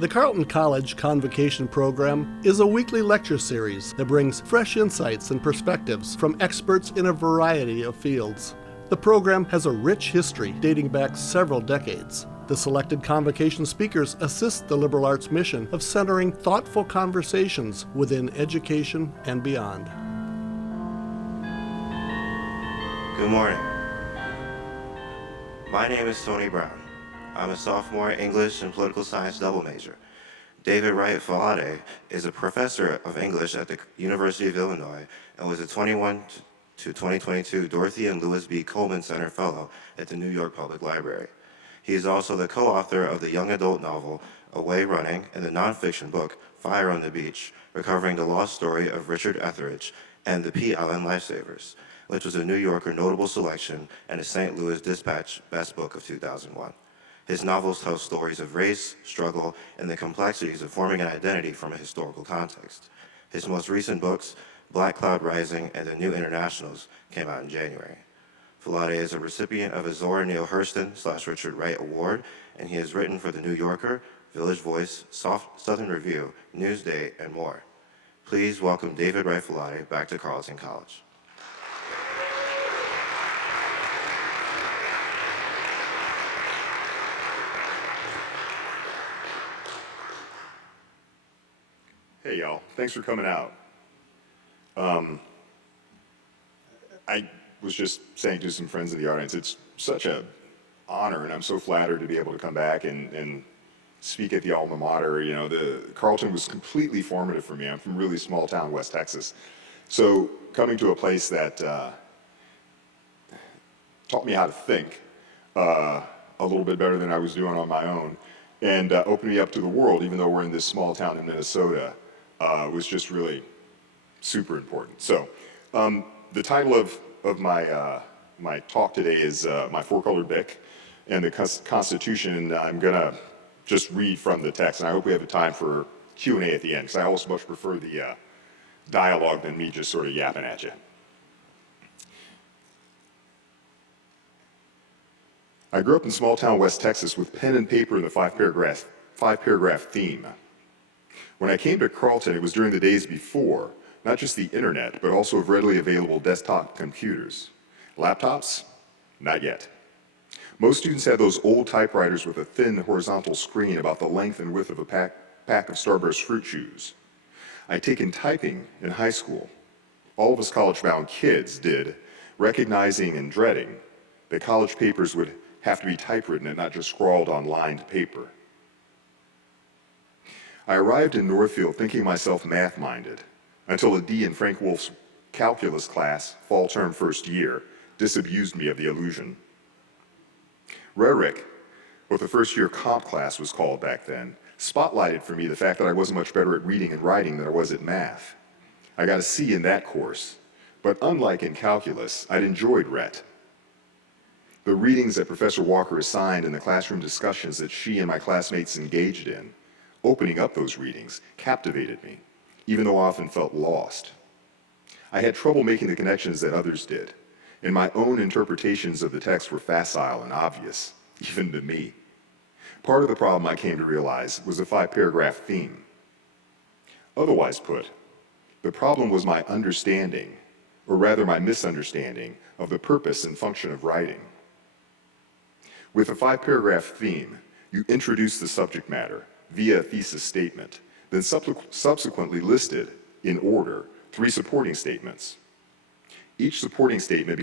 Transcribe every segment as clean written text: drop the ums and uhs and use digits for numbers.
The Carleton College Convocation program is a weekly lecture series that brings fresh insights and perspectives from experts in a variety of fields. The program has a rich history dating back several decades. The selected convocation speakers assist the liberal arts mission of centering thoughtful conversations within education and beyond. Good morning. My name is Tony Brown. I'm a sophomore English and political science double major. David Wright Faladé is a professor of English at the University of Illinois and was a 21 to 2022 Dorothy and Louis B. Cullman Center Fellow at the New York Public Library. He is also the co-author of the young adult novel Away Running and the nonfiction book Fire on the Beach, recovering the lost story of Richard Etheridge and the Pea Island Lifesavers, which was a New Yorker notable selection and a St. Louis Dispatch Best Book of 2001. His novels tell stories of race, struggle, and the complexities of forming an identity from a historical context. His most recent books, Black Cloud Rising and The New Internationals, came out in January. Faladé is a recipient of a Neale Hurston / Richard Wright Award, and he has written for The New Yorker, Village Voice, Southern Review, Newsday, and more. Please welcome David Wright Faladé back to Carleton College. Hey y'all, thanks for coming out. I was just saying to some friends in the audience, it's such an honor and I'm so flattered to be able to come back and speak at the alma mater. You know, Carleton was completely formative for me. I'm from really small town West Texas. So coming to a place that taught me how to think a little bit better than I was doing on my own and opened me up to the world, even though we're in this small town in Minnesota, was just really super important. So the title of my talk today is My Four-Colored Bic and the Constitution, and I'm gonna just read from the text, and I hope we have time for Q&A at the end, because I always much prefer the dialogue than me just sort of yapping at you. I grew up in small town West Texas with pen and paper in the five-paragraph theme. When I came to Carleton, it was during the days before, not just the internet, but also of readily available desktop computers. Laptops? Not yet. Most students had those old typewriters with a thin horizontal screen about the length and width of a pack of Starburst fruit chews. I'd taken typing in high school. All of us college-bound kids did, recognizing and dreading that college papers would have to be typewritten and not just scrawled on lined paper. I arrived in Northfield thinking myself math-minded until a D in Frank Wolf's calculus class, fall term first year, disabused me of the illusion. Rhetoric, what the first-year comp class was called back then, spotlighted for me the fact that I wasn't much better at reading and writing than I was at math. I got a C in that course, but unlike in calculus, I'd enjoyed Rhet. The readings that Professor Walker assigned and the classroom discussions that she and my classmates engaged in, opening up those readings, captivated me, even though I often felt lost. I had trouble making the connections that others did, and my own interpretations of the text were facile and obvious, even to me. Part of the problem I came to realize was the five-paragraph theme. Otherwise put, the problem was my understanding, or rather my misunderstanding, of the purpose and function of writing. With a five-paragraph theme, you introduce the subject matter via a thesis statement, then subsequently listed, in order, 3 supporting statements. Each supporting statement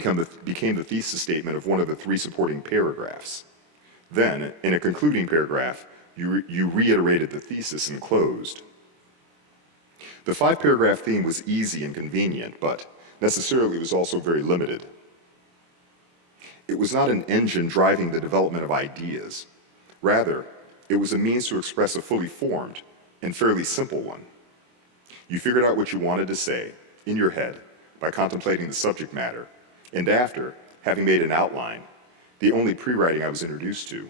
became the thesis statement of one of the 3 supporting paragraphs. Then, in a concluding paragraph, you reiterated the thesis and closed. The 5-paragraph theme was easy and convenient, but necessarily was also very limited. It was not an engine driving the development of ideas. Rather, it was a means to express a fully formed and fairly simple one. You figured out what you wanted to say in your head by contemplating the subject matter, and after, having made an outline, the only pre-writing I was introduced to,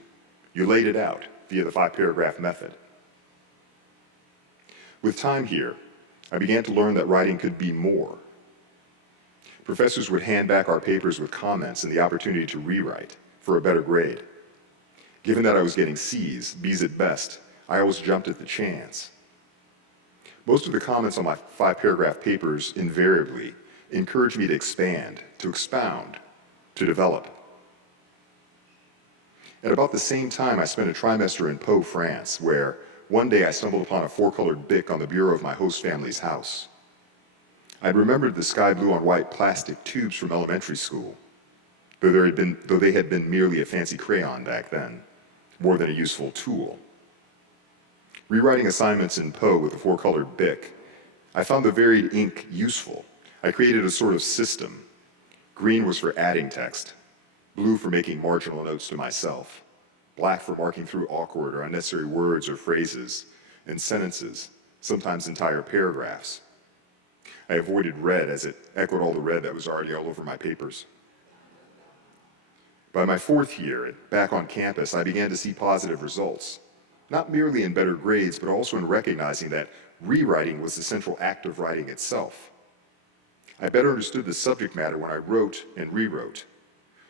you laid it out via the 5-paragraph method. With time here, I began to learn that writing could be more. Professors would hand back our papers with comments and the opportunity to rewrite for a better grade. Given that I was getting C's, B's at best, I always jumped at the chance. Most of the comments on my 5-paragraph papers invariably encouraged me to expand, to expound, to develop. At about the same time, I spent a trimester in Pau, France, where one day I stumbled upon a 4-colored bic on the bureau of my host family's house. I'd remembered the sky blue on white plastic tubes from elementary school, though they had been merely a fancy crayon back then, more than a useful tool. Rewriting assignments in Pau with a 4-colored bic, I found the varied ink useful. I created a sort of system. Green was for adding text, blue for making marginal notes to myself, black for marking through awkward or unnecessary words or phrases and sentences, sometimes entire paragraphs. I avoided red as it echoed all the red that was already all over my papers. By my 4th year, back on campus, I began to see positive results, not merely in better grades, but also in recognizing that rewriting was the central act of writing itself. I better understood the subject matter when I wrote and rewrote,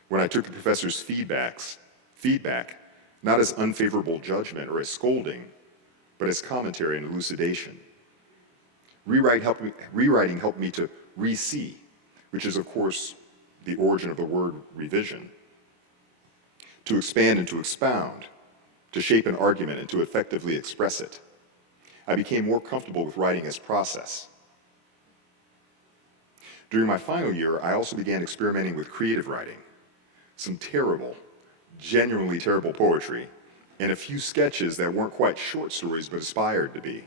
when I took the professor's feedback, not as unfavorable judgment or as scolding, but as commentary and elucidation. Rewriting helped me to re-see, which is, of course, the origin of the word revision, to expand and to expound, to shape an argument and to effectively express it. I became more comfortable with writing as process. During my final year, I also began experimenting with creative writing, some terrible, genuinely terrible poetry, and a few sketches that weren't quite short stories but aspired to be.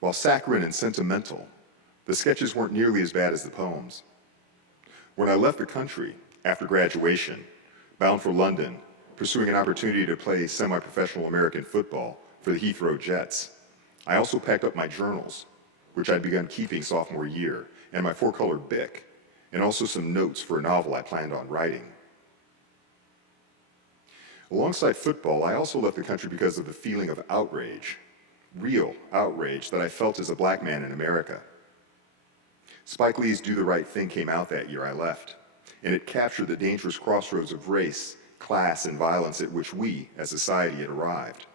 While saccharine and sentimental, the sketches weren't nearly as bad as the poems. When I left the country after graduation, bound for London, pursuing an opportunity to play semi-professional American football for the Heathrow Jets, I also packed up my journals, which I'd begun keeping sophomore year, and my 4-colored bic, and also some notes for a novel I planned on writing. Alongside football, I also left the country because of the feeling of outrage, real outrage that I felt as a black man in America. Spike Lee's Do the Right Thing came out that year I left, and it captured the dangerous crossroads of race, class, and violence at which we, as a society, had arrived,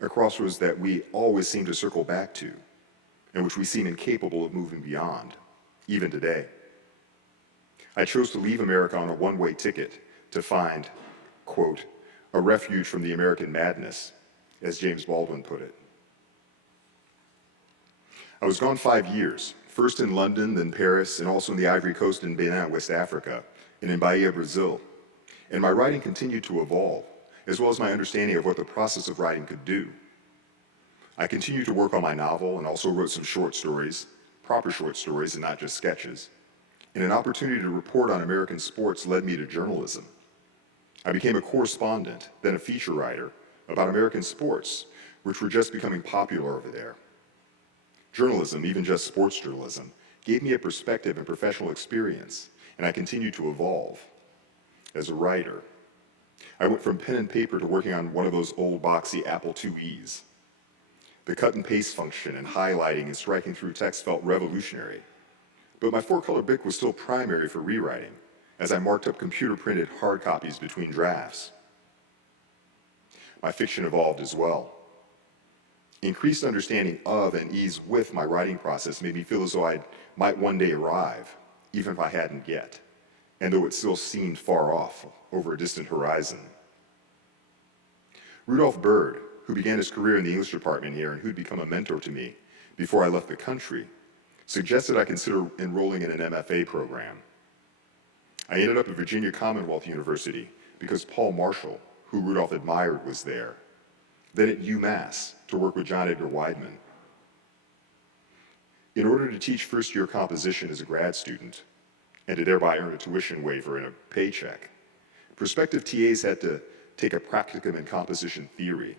a crossroads that we always seem to circle back to, and which we seem incapable of moving beyond, even today. I chose to leave America on a one-way ticket to find, quote, a refuge from the American madness, as James Baldwin put it. I was gone 5 years, first in London, then Paris, and also in the Ivory Coast in Benin, West Africa, and in Bahia, Brazil. And my writing continued to evolve, as well as my understanding of what the process of writing could do. I continued to work on my novel and also wrote some short stories, proper short stories and not just sketches. And an opportunity to report on American sports led me to journalism. I became a correspondent, then a feature writer, about American sports, which were just becoming popular over there. Journalism, even just sports journalism, gave me a perspective and professional experience, and I continued to evolve. As a writer, I went from pen and paper to working on one of those old boxy Apple IIe's. The cut and paste function and highlighting and striking through text felt revolutionary. But my 4-color bic was still primary for rewriting, as I marked up computer-printed hard copies between drafts. My fiction evolved as well. Increased understanding of and ease with my writing process made me feel as though I might one day arrive, even if I hadn't yet, and though it still seemed far off over a distant horizon. Rudolph Byrd, who began his career in the English department here and who'd become a mentor to me before I left the country, suggested I consider enrolling in an MFA program. I ended up at Virginia Commonwealth University because Paul Marshall, who Rudolph admired, was there. Then at UMass to work with John Edgar Wideman. In order to teach first-year composition as a grad student, and to thereby earn a tuition waiver and a paycheck, prospective TAs had to take a practicum in composition theory.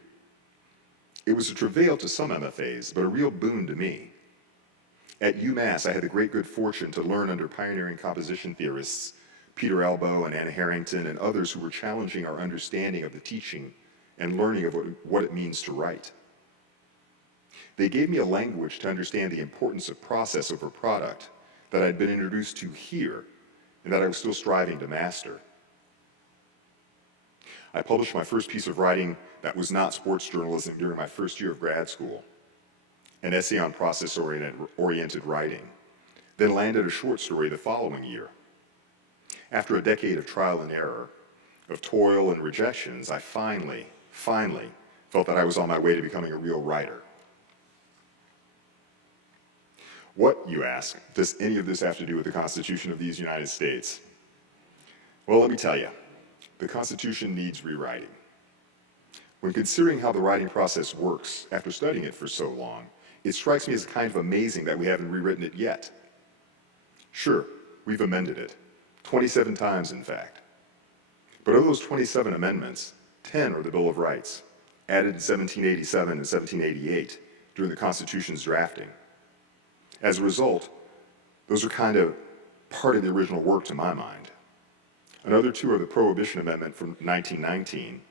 It was a travail to some MFAs, but a real boon to me. At UMass, I had the great good fortune to learn under pioneering composition theorists, Peter Albo and Anna Harrington, and others who were challenging our understanding of the teaching and learning of what it means to write. They gave me a language to understand the importance of process over product that I'd been introduced to here and that I was still striving to master. I published my first piece of writing that was not sports journalism during my first year of grad school, an essay on process-oriented writing, then landed a short story the following year. After a decade of trial and error, of toil and rejections, I finally felt that I was on my way to becoming a real writer. What, you ask, does any of this have to do with the Constitution of these United States? Well, let me tell you, the Constitution needs rewriting. When considering how the writing process works after studying it for so long, it strikes me as kind of amazing that we haven't rewritten it yet. Sure, we've amended it, 27 times in fact. But of those 27 amendments, 10 are the Bill of Rights, added in 1787 and 1788 during the Constitution's drafting. As a result, those are kind of part of the original work to my mind. Another two are the Prohibition Amendment from 1919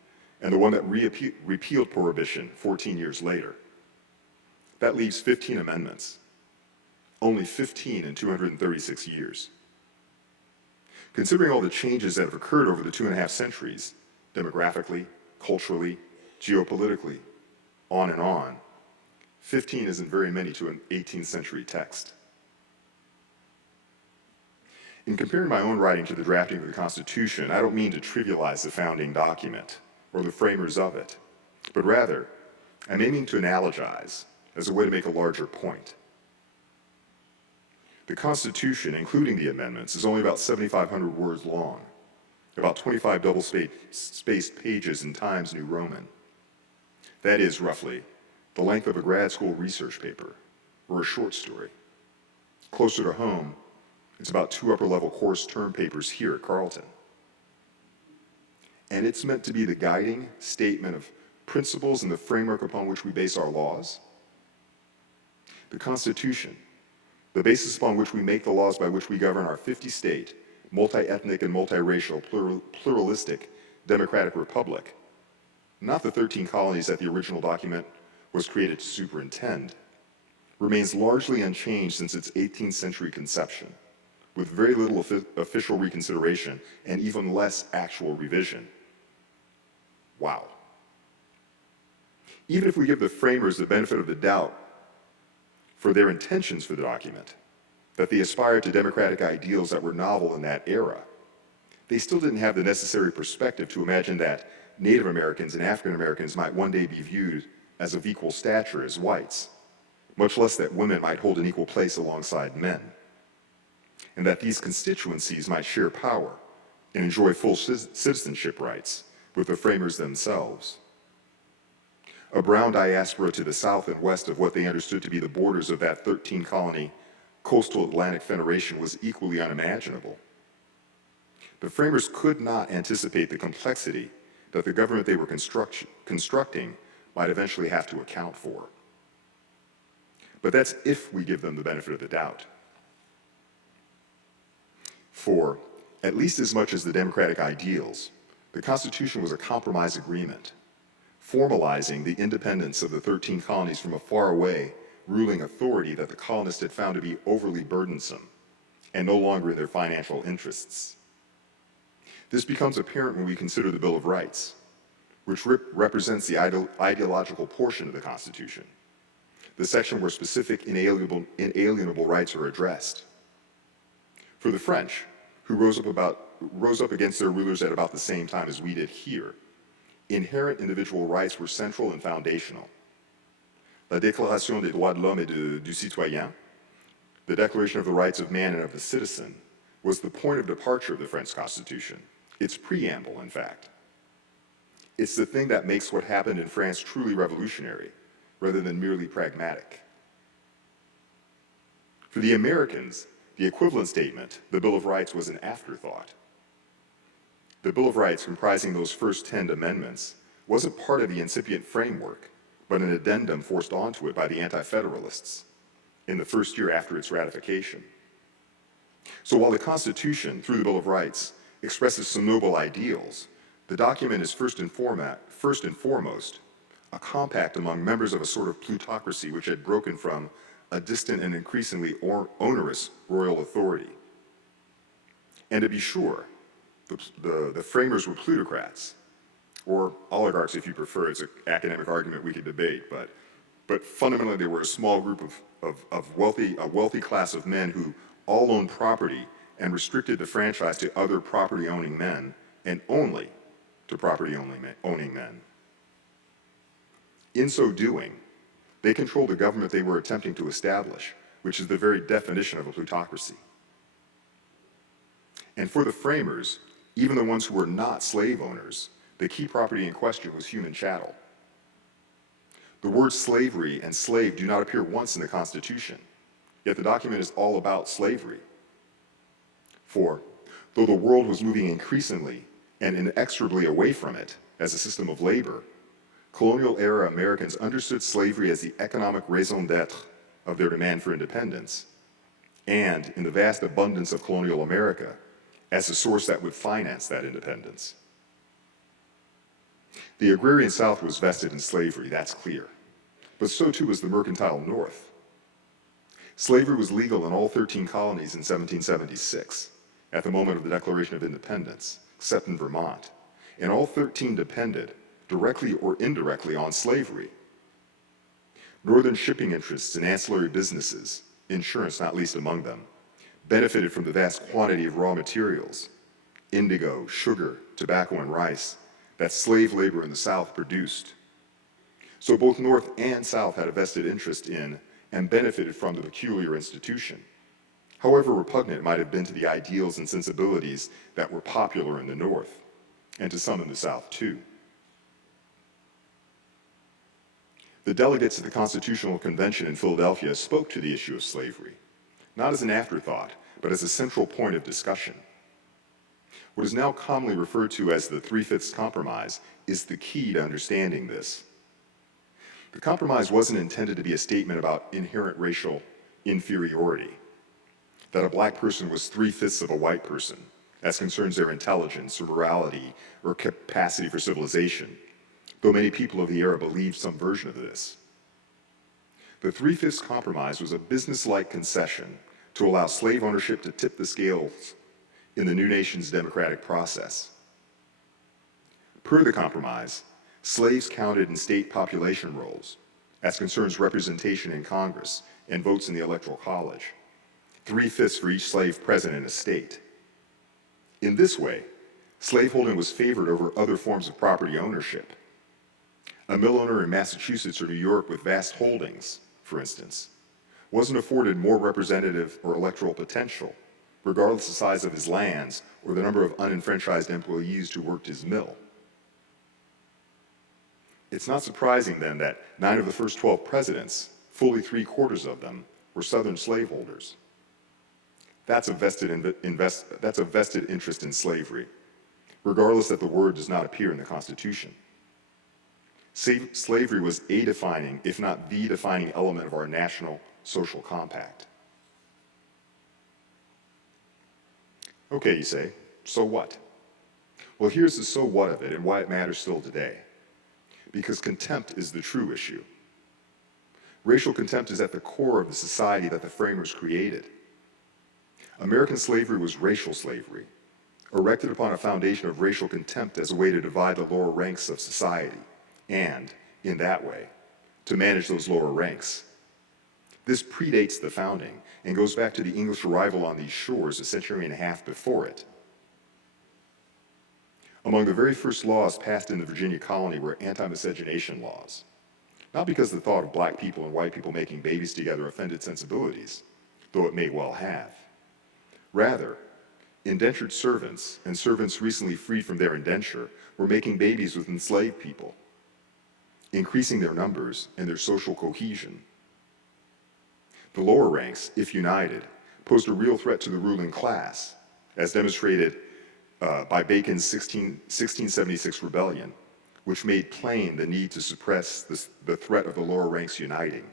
and the one that repealed Prohibition 14 years later. That leaves 15 amendments, only 15 in 236 years. Considering all the changes that have occurred over the 2.5 centuries, demographically, culturally, geopolitically, on, 15 isn't very many to an 18th century text. In comparing my own writing to the drafting of the Constitution, I don't mean to trivialize the founding document or the framers of it, but rather, I'm aiming to analogize as a way to make a larger point. The Constitution, including the amendments, is only about 7,500 words long, about 25 double-spaced pages in Times New Roman. That is, roughly, the length of a grad school research paper or a short story. Closer to home, it's about 2 upper-level course term papers here at Carleton. And it's meant to be the guiding statement of principles and the framework upon which we base our laws. The Constitution, the basis upon which we make the laws by which we govern our 50-state, multi-ethnic and multiracial, pluralistic democratic republic, not the 13 colonies that the original document was created to superintend, remains largely unchanged since its 18th century conception, with very little official reconsideration and even less actual revision. Wow. Even if we give the framers the benefit of the doubt for their intentions for the document, that they aspired to democratic ideals that were novel in that era, they still didn't have the necessary perspective to imagine that Native Americans and African Americans might one day be viewed as of equal stature as whites, much less that women might hold an equal place alongside men, and that these constituencies might share power and enjoy full citizenship rights with the framers themselves. A brown diaspora to the south and west of what they understood to be the borders of that 13-colony coastal Atlantic Federation was equally unimaginable. The framers could not anticipate the complexity that the government they were constructing might eventually have to account for. But that's if we give them the benefit of the doubt. For, at least as much as the democratic ideals, the Constitution was a compromise agreement, formalizing the independence of the 13 colonies from a faraway ruling authority that the colonists had found to be overly burdensome and no longer in their financial interests. This becomes apparent when we consider the Bill of Rights, which represents the ideological portion of the Constitution, the section where specific inalienable rights are addressed. For the French, who rose up against their rulers at about the same time as we did here, inherent individual rights were central and foundational. La Déclaration des droits de l'homme et du citoyen, the Declaration of the Rights of Man and of the Citizen, was the point of departure of the French Constitution, its preamble, in fact. It's the thing that makes what happened in France truly revolutionary, rather than merely pragmatic. For the Americans, the equivalent statement, the Bill of Rights, was an afterthought. The Bill of Rights, comprising those first 10 amendments, wasn't part of the incipient framework, but an addendum forced onto it by the Anti-Federalists in the first year after its ratification. So while the Constitution, through the Bill of Rights, expresses some noble ideals, the document is first and foremost a compact among members of a sort of plutocracy which had broken from a distant and increasingly onerous royal authority. And to be sure, the framers were plutocrats, or oligarchs if you prefer. It's an academic argument we could debate, but fundamentally they were a small group of wealthy class of men who all owned property and restricted the franchise to other property-owning men and only to property-owning men. In so doing, they controlled the government they were attempting to establish, which is the very definition of a plutocracy. And for the framers, even the ones who were not slave owners, the key property in question was human chattel. The words slavery and slave do not appear once in the Constitution, yet the document is all about slavery. For, though the world was moving increasingly and inexorably away from it as a system of labor, colonial-era Americans understood slavery as the economic raison d'etre of their demand for independence, and, in the vast abundance of colonial America, as the source that would finance that independence. The agrarian South was vested in slavery, that's clear, but so too was the mercantile North. Slavery was legal in all 13 colonies in 1776, at the moment of the Declaration of Independence, except in Vermont, and all 13 depended, directly or indirectly, on slavery. Northern shipping interests and ancillary businesses, insurance not least among them, benefited from the vast quantity of raw materials, indigo, sugar, tobacco, and rice, that slave labor in the South produced. So both North and South had a vested interest in and benefited from the peculiar institution, however repugnant it might have been to the ideals and sensibilities that were popular in the North, and to some in the South too. The delegates at the Constitutional Convention in Philadelphia spoke to the issue of slavery, not as an afterthought, but as a central point of discussion. What is now commonly referred to as the Three-Fifths Compromise is the key to understanding this. The compromise wasn't intended to be a statement about inherent racial inferiority, that a black person was 3/5 of a white person, as concerns their intelligence or morality or capacity for civilization, though many people of the era believed some version of this. The Three-Fifths Compromise was a business-like concession to allow slave ownership to tip the scales in the new nation's democratic process. Per the compromise, slaves counted in state population rolls, as concerns representation in Congress and votes in the Electoral College, 3/5 for each slave present in a state. In this way, slaveholding was favored over other forms of property ownership. A mill owner in Massachusetts or New York with vast holdings, for instance, wasn't afforded more representative or electoral potential, regardless of the size of his lands or the number of unenfranchised employees who worked his mill. It's not surprising then that 9 of the first 12 presidents, fully 3/4 of them, were Southern slaveholders. That's a vested interest in slavery, regardless that the word does not appear in the Constitution. Slavery was a defining, if not the defining element of our national social compact. Okay, you say, so what? Well, here's the so what of it and why it matters still today. Because contempt is the true issue. Racial contempt is at the core of the society that the framers created. American slavery was racial slavery, erected upon a foundation of racial contempt as a way to divide the lower ranks of society, and, in that way, to manage those lower ranks. This predates the founding and goes back to the English arrival on these shores a century and a half before it. Among the very first laws passed in the Virginia colony were anti-miscegenation laws, not because the thought of black people and white people making babies together offended sensibilities, though it may well have. Rather, indentured servants and servants recently freed from their indenture were making babies with enslaved people, increasing their numbers and their social cohesion. The lower ranks, if united, posed a real threat to the ruling class, as demonstrated by Bacon's 1676 rebellion, which made plain the need to suppress the threat of the lower ranks uniting.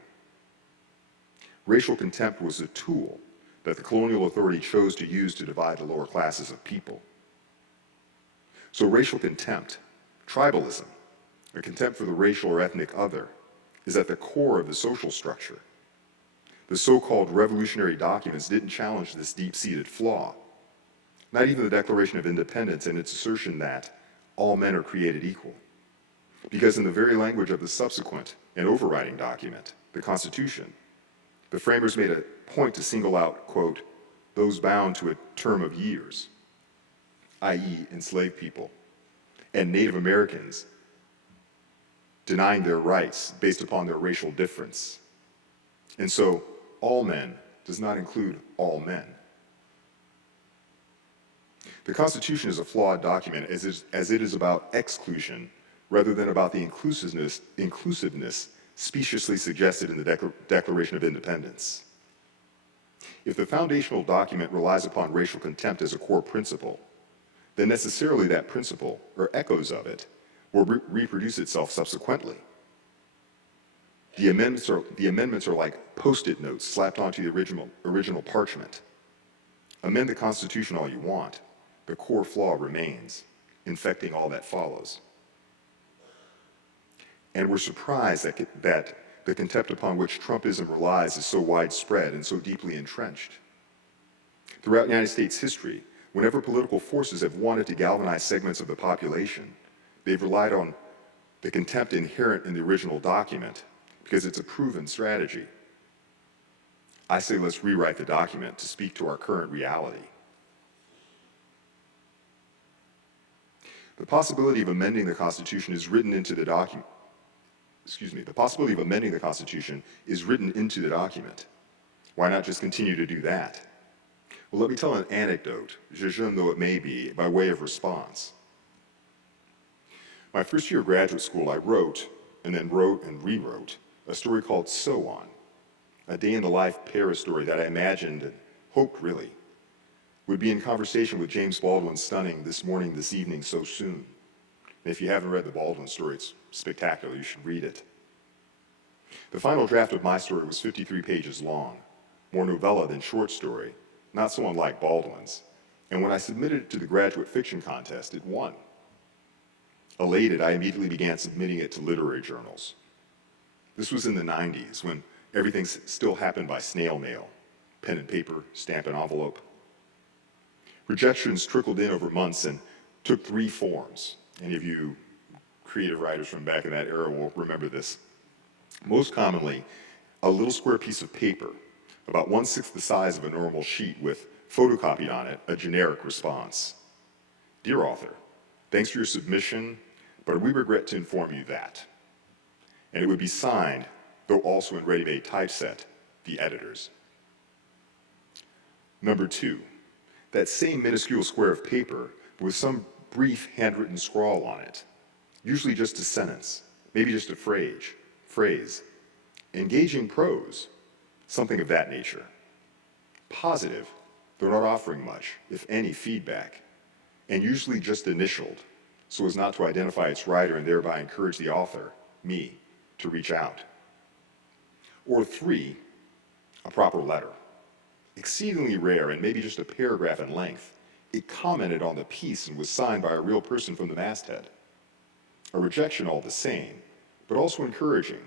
Racial contempt was a tool that the colonial authority chose to use to divide the lower classes of people. So racial contempt, tribalism, a contempt for the racial or ethnic other, is at the core of the social structure. The so-called revolutionary documents didn't challenge this deep-seated flaw. Not even the Declaration of Independence and its assertion that all men are created equal. Because in the very language of the subsequent and overriding document, the Constitution, the framers made a point to single out, quote, those bound to a term of years, i.e. enslaved people, and Native Americans denying their rights based upon their racial difference. And so, all men does not include all men. The Constitution is a flawed document as it is about exclusion rather than about the inclusiveness speciously suggested in the Declaration of Independence. If the foundational document relies upon racial contempt as a core principle, then necessarily that principle, or echoes of it, will reproduce itself subsequently. The amendments are like Post-it notes slapped onto the original parchment. Amend the Constitution all you want, the core flaw remains, infecting all that follows. And we're surprised that the contempt upon which Trumpism relies is so widespread and so deeply entrenched. Throughout United States history, whenever political forces have wanted to galvanize segments of the population, they've relied on the contempt inherent in the original document because it's a proven strategy. I say let's rewrite the document to speak to our current reality. The possibility of amending the Constitution is written into the document. The possibility of amending the Constitution is written into the document. Why not just continue to do that? Well, let me tell an anecdote, jeune though it may be, by way of response. My first year of graduate school, I wrote and rewrote a story called So On, a day-in-the-life Paris story that I imagined and hoped really would be in conversation with James Baldwin's stunning This Morning, This Evening, So Soon. And if you haven't read the Baldwin story, it's spectacular. You should read it. The final draft of my story was 53 pages long, more novella than short story, not so unlike Baldwin's. And when I submitted it to the graduate fiction contest, it won. Elated, I immediately began submitting it to literary journals. This was in the 90s, when everything still happened by snail mail, pen and paper, stamp and envelope. Rejections trickled in over months and took three forms. Any of you creative writers from back in that era will remember this. Most commonly, a little square piece of paper, about 1/6 the size of a normal sheet with photocopied on it, a generic response. Dear author, thanks for your submission, but we regret to inform you that. And it would be signed, though also in ready-made typeset, the editors. Number 2, that same minuscule square of paper with some brief handwritten scrawl on it, usually just a sentence, maybe just a phrase, engaging prose, something of that nature. Positive, though not offering much, if any, feedback, and usually just initialed, so as not to identify its writer and thereby encourage the author, me, to reach out. Or 3, a proper letter. Exceedingly rare and maybe just a paragraph in length, it commented on the piece and was signed by a real person from the masthead. A rejection all the same, but also encouraging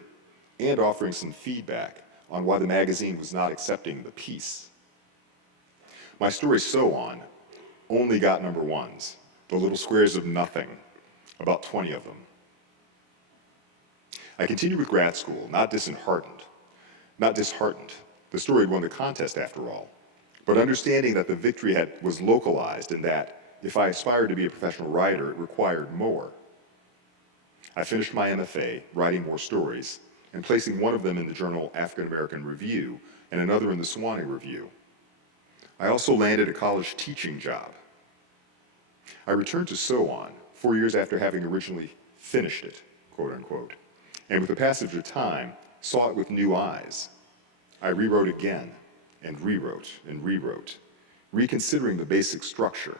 and offering some feedback on why the magazine was not accepting the piece. My story So On only got number 1s, the little squares of nothing, about 20 of them. I continued with grad school, not disheartened. The story had won the contest after all, but understanding that the victory was localized and that if I aspired to be a professional writer, it required more. I finished my MFA, writing more stories, and placing one of them in the journal African American Review and another in the Sewanee Review. I also landed a college teaching job. I returned to So On 4 years after having originally finished it, quote unquote, and with the passage of time, saw it with new eyes. I rewrote again, and rewrote, reconsidering the basic structure,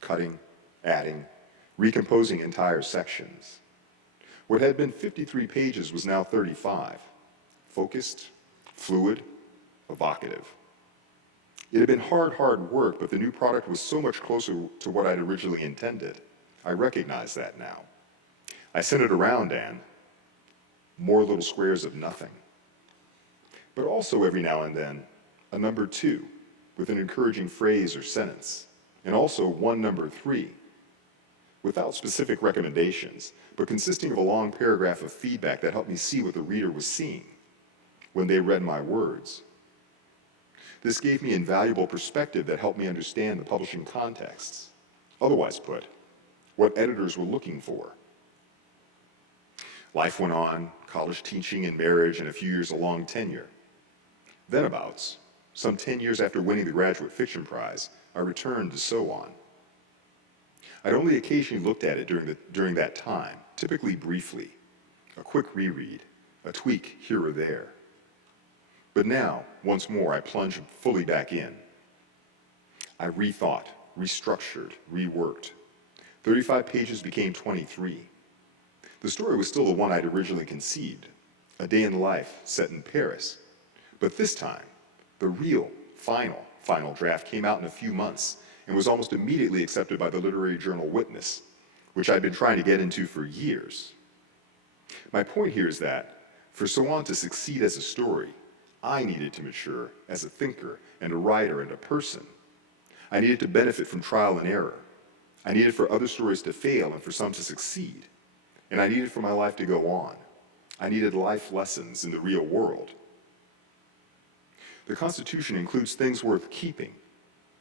cutting, adding, recomposing entire sections. What had been 53 pages was now 35, focused, fluid, evocative. It had been hard work, but the new product was so much closer to what I'd originally intended. I recognize that now. I sent it around, Dan. More little squares of nothing. But also every now and then, a number 2 with an encouraging phrase or sentence, and also one number 3. without specific recommendations, but consisting of a long paragraph of feedback that helped me see what the reader was seeing when they read my words. This gave me invaluable perspective that helped me understand the publishing contexts. Otherwise put, what editors were looking for. Life went on, college teaching and marriage, and a few years of long tenure. Then abouts, some 10 years after winning the Graduate Fiction Prize, I returned to So On. I'd only occasionally looked at it during that time, typically briefly, a quick reread, a tweak here or there. But now, once more, I plunged fully back in. I rethought, restructured, reworked. 35 pages became 23. The story was still the one I'd originally conceived, a day in the life set in Paris. But this time, the real, final draft came out in a few months and was almost immediately accepted by the literary journal Witness, which I'd been trying to get into for years. My point here is that, for So On to succeed as a story, I needed to mature as a thinker and a writer and a person. I needed to benefit from trial and error. I needed for other stories to fail and for some to succeed. And I needed for my life to go on. I needed life lessons in the real world. The Constitution includes things worth keeping.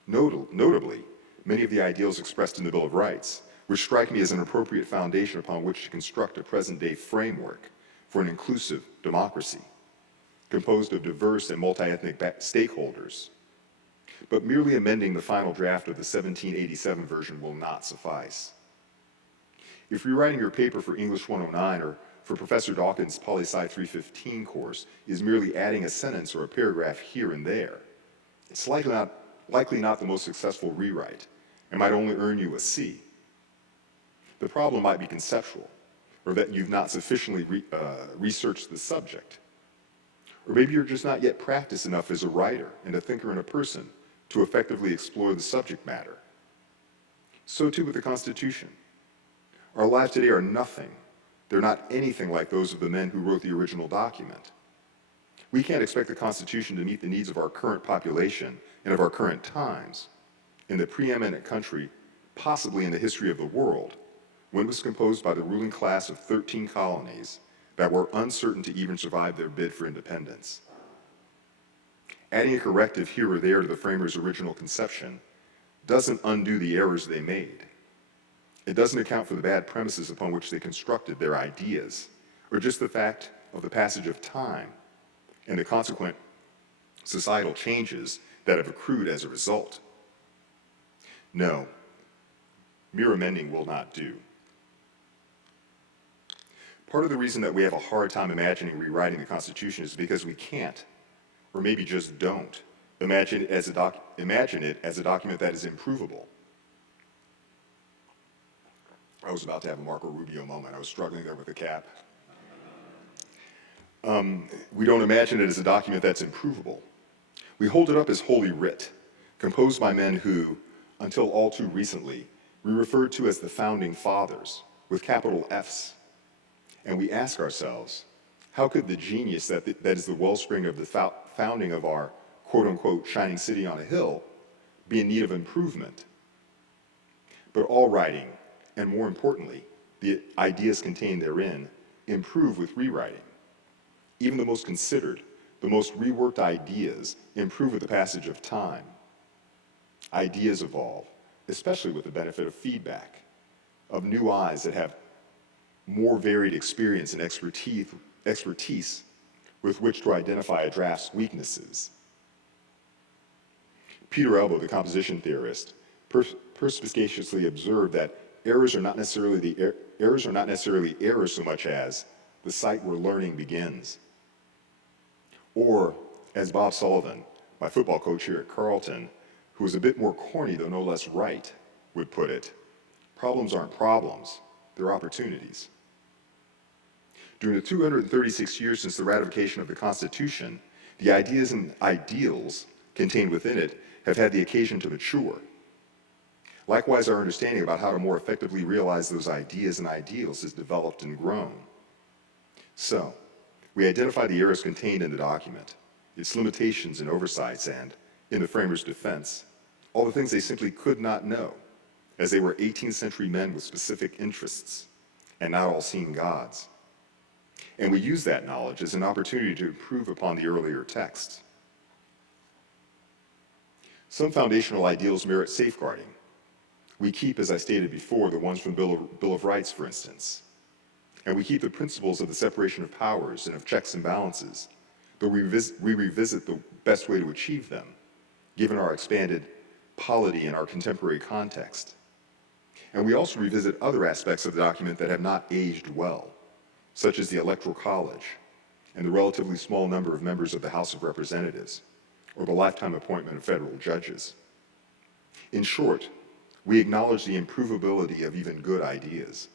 Notably, many of the ideals expressed in the Bill of Rights, which strike me as an appropriate foundation upon which to construct a present-day framework for an inclusive democracy, composed of diverse and multi-ethnic stakeholders. But merely amending the final draft of the 1787 version will not suffice. If rewriting your paper for English 109 or for Professor Dawkins' Poli-Sci 315 course is merely adding a sentence or a paragraph here and there, it's likely not the most successful rewrite and might only earn you a C. The problem might be conceptual, or that you've not sufficiently researched the subject. Or maybe you're just not yet practiced enough as a writer and a thinker and a person to effectively explore the subject matter. So too with the Constitution. Our lives today are nothing. They're not anything like those of the men who wrote the original document. We can't expect the Constitution to meet the needs of our current population and of our current times, in the preeminent country, possibly in the history of the world, when it was composed by the ruling class of 13 colonies that were uncertain to even survive their bid for independence. Adding a corrective here or there to the framers' original conception doesn't undo the errors they made. It doesn't account for the bad premises upon which they constructed their ideas, or just the fact of the passage of time and the consequent societal changes that have accrued as a result. No, mere amending will not do. Part of the reason that we have a hard time imagining rewriting the Constitution is because we can't, or maybe just don't, imagine it as a document that is improvable. I was about to have a Marco Rubio moment. I was struggling there with the cap. We don't imagine it as a document that's improvable. We hold it up as Holy Writ, composed by men who, until all too recently, we referred to as the Founding Fathers, with capital Fs. And we ask ourselves, how could the genius that is the wellspring of the founding of our quote-unquote shining city on a hill be in need of improvement? But all writing, and more importantly, the ideas contained therein, improve with rewriting. Even the most considered, the most reworked ideas improve with the passage of time. Ideas evolve, especially with the benefit of feedback, of new eyes that have more varied experience and expertise with which to identify a draft's weaknesses. Peter Elbow, the composition theorist, perspicaciously observed that errors are not necessarily errors so much as the site where learning begins. Or, as Bob Sullivan, my football coach here at Carleton, who was a bit more corny though no less right, would put it, problems aren't problems, they're opportunities. During the 236 years since the ratification of the Constitution, the ideas and ideals contained within it have had the occasion to mature. Likewise, our understanding about how to more effectively realize those ideas and ideals has developed and grown. So, we identify the errors contained in the document, its limitations and oversights, and, in the framers' defense, all the things they simply could not know. as they were 18th century men with specific interests and not all seeing gods. And we use that knowledge as an opportunity to improve upon the earlier texts. Some foundational ideals merit safeguarding. We keep, as I stated before, the ones from the Bill of Rights, for instance. And we keep the principles of the separation of powers and of checks and balances, but we revisit the best way to achieve them, given our expanded polity and our contemporary context. And we also revisit other aspects of the document that have not aged well, such as the Electoral College and the relatively small number of members of the House of Representatives, or the lifetime appointment of federal judges. In short, we acknowledge the improvability of even good ideas.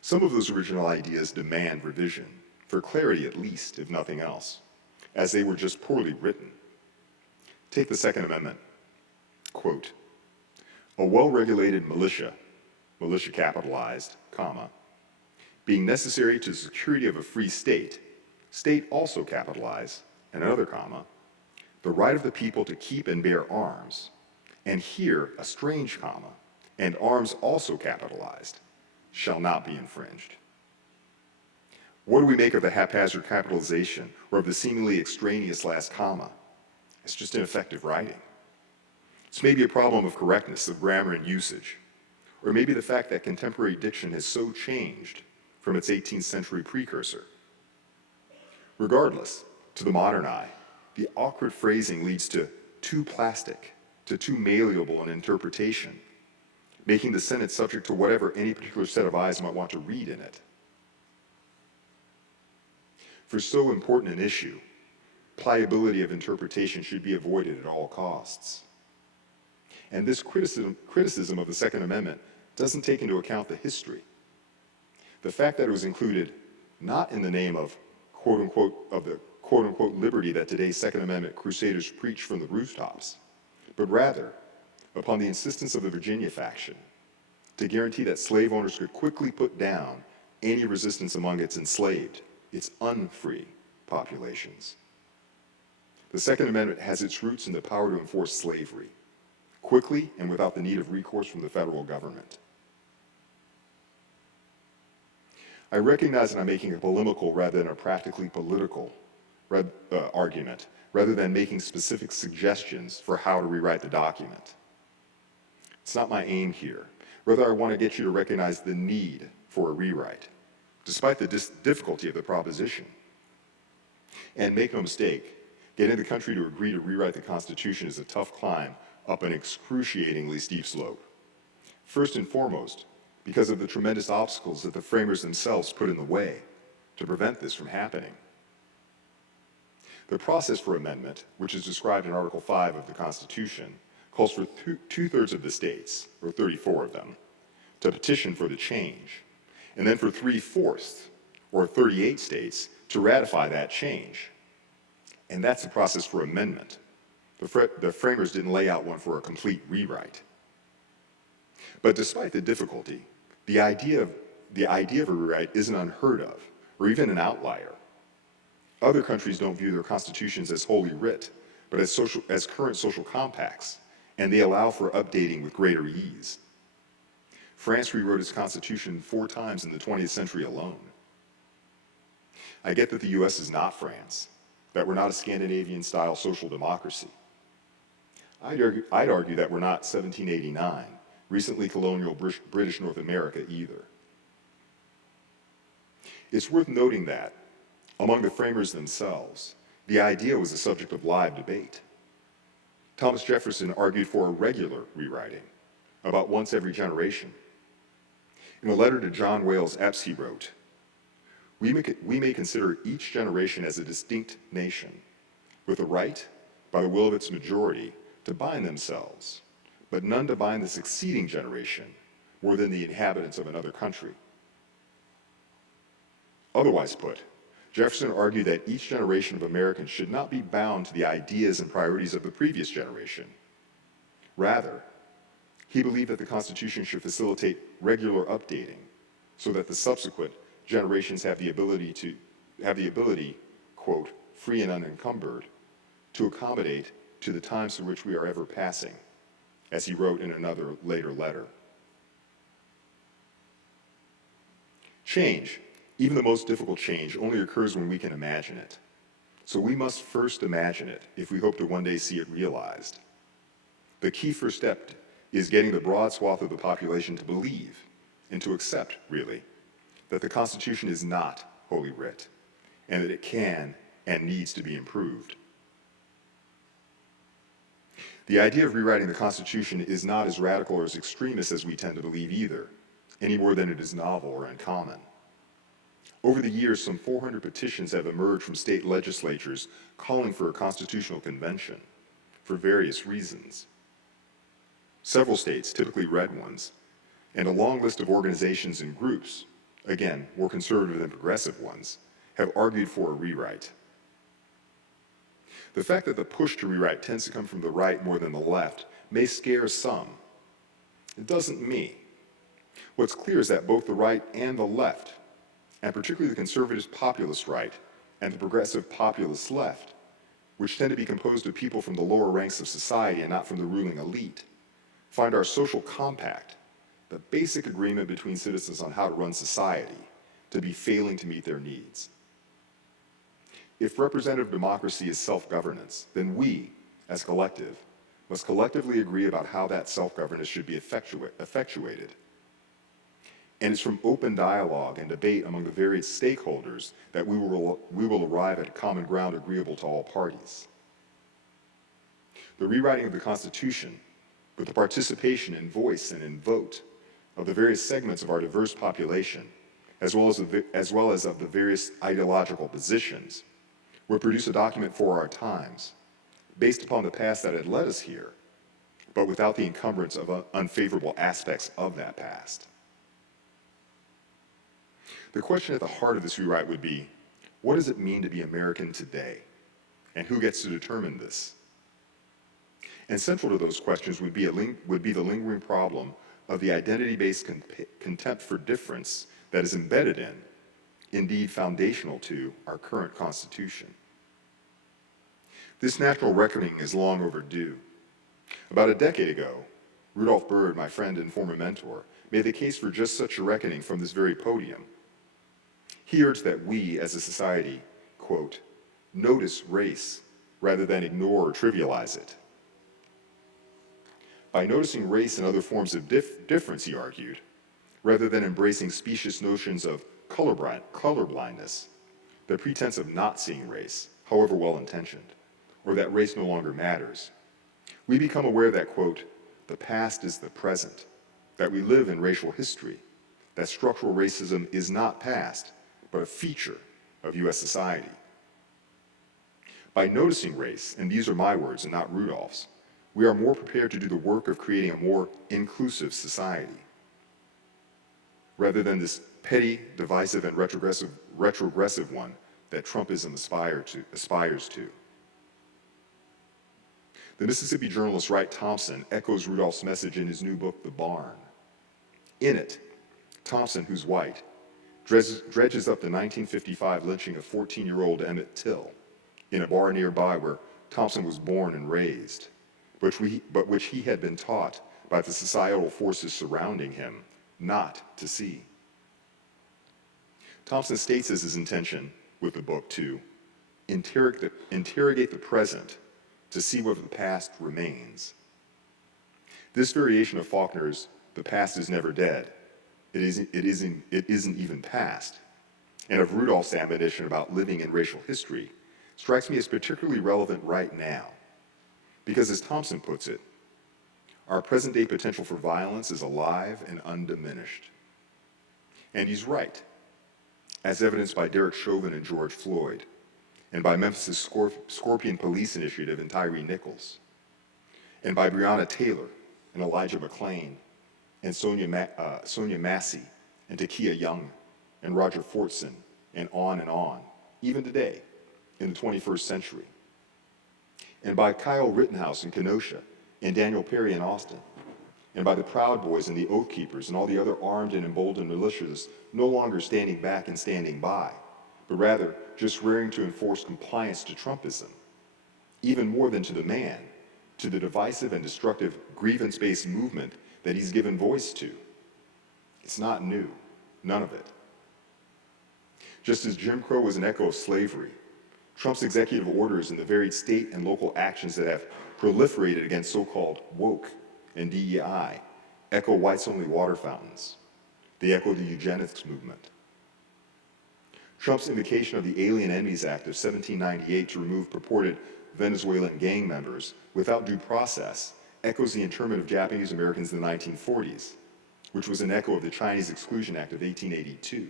Some of those original ideas demand revision, for clarity at least, if nothing else, as they were just poorly written. Take the Second Amendment. Quote, "A well-regulated militia capitalized, comma, being necessary to the security of a free state, state also capitalized, and another comma, the right of the people to keep and bear arms, and here a strange comma, and arms also capitalized, shall not be infringed." What do we make of the haphazard capitalization or of the seemingly extraneous last comma? It's just ineffective writing. It's maybe a problem of correctness, of grammar and usage, or maybe the fact that contemporary diction has so changed from its 18th century precursor. Regardless, to the modern eye, the awkward phrasing leads to too plastic, to too malleable an interpretation, making the sentence subject to whatever any particular set of eyes might want to read in it. For so important an issue, pliability of interpretation should be avoided at all costs. And this criticism of the Second Amendment doesn't take into account the history. The fact that it was included not in the name of the quote-unquote liberty that today's Second Amendment crusaders preach from the rooftops, but rather upon the insistence of the Virginia faction to guarantee that slave owners could quickly put down any resistance among its enslaved, its unfree populations. The Second Amendment has its roots in the power to enforce slavery, quickly and without the need of recourse from the federal government. I recognize that I'm making a polemical rather than a practically political argument, rather than making specific suggestions for how to rewrite the document. It's not my aim here. Rather, I want to get you to recognize the need for a rewrite, despite the difficulty of the proposition. And make no mistake, getting the country to agree to rewrite the Constitution is a tough climb up an excruciatingly steep slope. First and foremost, because of the tremendous obstacles that the framers themselves put in the way to prevent this from happening. The process for amendment, which is described in Article 5 of the Constitution, calls for two-thirds of the states, or 34 of them, to petition for the change, and then for 3/4, or 38 states, to ratify that change. And that's the process for amendment. The framers didn't lay out one for a complete rewrite. But despite the difficulty, the idea of a rewrite isn't unheard of, or even an outlier. Other countries don't view their constitutions as holy writ, but as current social compacts, and they allow for updating with greater ease. France rewrote its constitution 4 times in the 20th century alone. I get that the US is not France, that we're not a Scandinavian-style social democracy. I'd argue that we're not 1789, recently colonial British North America either. It's worth noting that, among the framers themselves, the idea was the subject of live debate. Thomas Jefferson argued for a regular rewriting, about once every generation. In a letter to John Wales Epps, he wrote, we may consider each generation as a distinct nation, with a right, by the will of its majority, to bind themselves, but none to bind the succeeding generation more than the inhabitants of another country. Otherwise put, Jefferson argued that each generation of Americans should not be bound to the ideas and priorities of the previous generation. Rather, he believed that the Constitution should facilitate regular updating so that the subsequent generations have the ability, quote, free and unencumbered, to accommodate to the times through which we are ever passing, as he wrote in another later letter. Change, even the most difficult change, only occurs when we can imagine it. So we must first imagine it if we hope to one day see it realized. The key first step is getting the broad swath of the population to believe, and to accept, really, that the Constitution is not Holy Writ, and that it can and needs to be improved. The idea of rewriting the Constitution is not as radical or as extremist as we tend to believe either, any more than it is novel or uncommon. Over the years, some 400 petitions have emerged from state legislatures calling for a constitutional convention for various reasons. Several states, typically red ones, and a long list of organizations and groups, again, more conservative than progressive ones, have argued for a rewrite. The fact that the push to rewrite tends to come from the right more than the left may scare some. It doesn't me. What's clear is that both the right and the left, and particularly the conservative populist right and the progressive populist left, which tend to be composed of people from the lower ranks of society and not from the ruling elite, find our social compact, the basic agreement between citizens on how to run society, to be failing to meet their needs. If representative democracy is self-governance, then we, as collective, must collectively agree about how that self-governance should be effectuated. And it's from open dialogue and debate among the various stakeholders that we will arrive at common ground agreeable to all parties. The rewriting of the Constitution, with the participation in voice and in vote of the various segments of our diverse population, as well as of the various ideological positions, would produce a document for our times, based upon the past that had led us here, but without the encumbrance of unfavorable aspects of that past. The question at the heart of this rewrite would be, what does it mean to be American today? And who gets to determine this? And central to those questions would be the lingering problem of the identity-based contempt for difference that is embedded in, indeed foundational to, our current Constitution. This natural reckoning is long overdue. About a decade ago, Rudolph Byrd, my friend and former mentor, made the case for just such a reckoning from this very podium. He urged that we, as a society, quote, notice race rather than ignore or trivialize it. By noticing race and other forms of difference, he argued, rather than embracing specious notions of colorblindness, the pretense of not seeing race, however well-intentioned, or that race no longer matters, we become aware that, quote, the past is the present, that we live in racial history, that structural racism is not past, but a feature of U.S. society. By noticing race, and these are my words and not Rudolph's, we are more prepared to do the work of creating a more inclusive society, rather than this petty, divisive, and retrogressive one that Trumpism aspires to. The Mississippi journalist Wright Thompson echoes Rudolph's message in his new book, The Barn. In it, Thompson, who's white, dredges up the 1955 lynching of 14-year-old Emmett Till in a bar nearby where Thompson was born and raised, but which he had been taught by the societal forces surrounding him not to see. Thompson states as his intention with the book to interrogate the present to see whether the past remains. This variation of Faulkner's "the past is never dead, it isn't even past," and of Rudolph's admonition about living in racial history, strikes me as particularly relevant right now. Because as Thompson puts it, our present-day potential for violence is alive and undiminished. And he's right, as evidenced by Derek Chauvin and George Floyd, and by Memphis' Scorpion Police Initiative and Tyree Nichols, and by Breonna Taylor and Elijah McClain, and Sonia Massey, and Takia Young, and Roger Fortson, and on, even today, in the 21st century. And by Kyle Rittenhouse in Kenosha, and Daniel Perry in Austin, and by the Proud Boys and the Oath Keepers and all the other armed and emboldened militias no longer standing back and standing by, but rather just raring to enforce compliance to Trumpism, even more than to the man, to the divisive and destructive grievance-based movement that he's given voice to. It's not new, none of it. Just as Jim Crow was an echo of slavery, Trump's executive orders and the varied state and local actions that have proliferated against so-called woke and DEI echo whites-only water fountains. They echo the eugenics movement. Trump's invocation of the Alien Enemies Act of 1798 to remove purported Venezuelan gang members without due process echoes the internment of Japanese Americans in the 1940s, which was an echo of the Chinese Exclusion Act of 1882,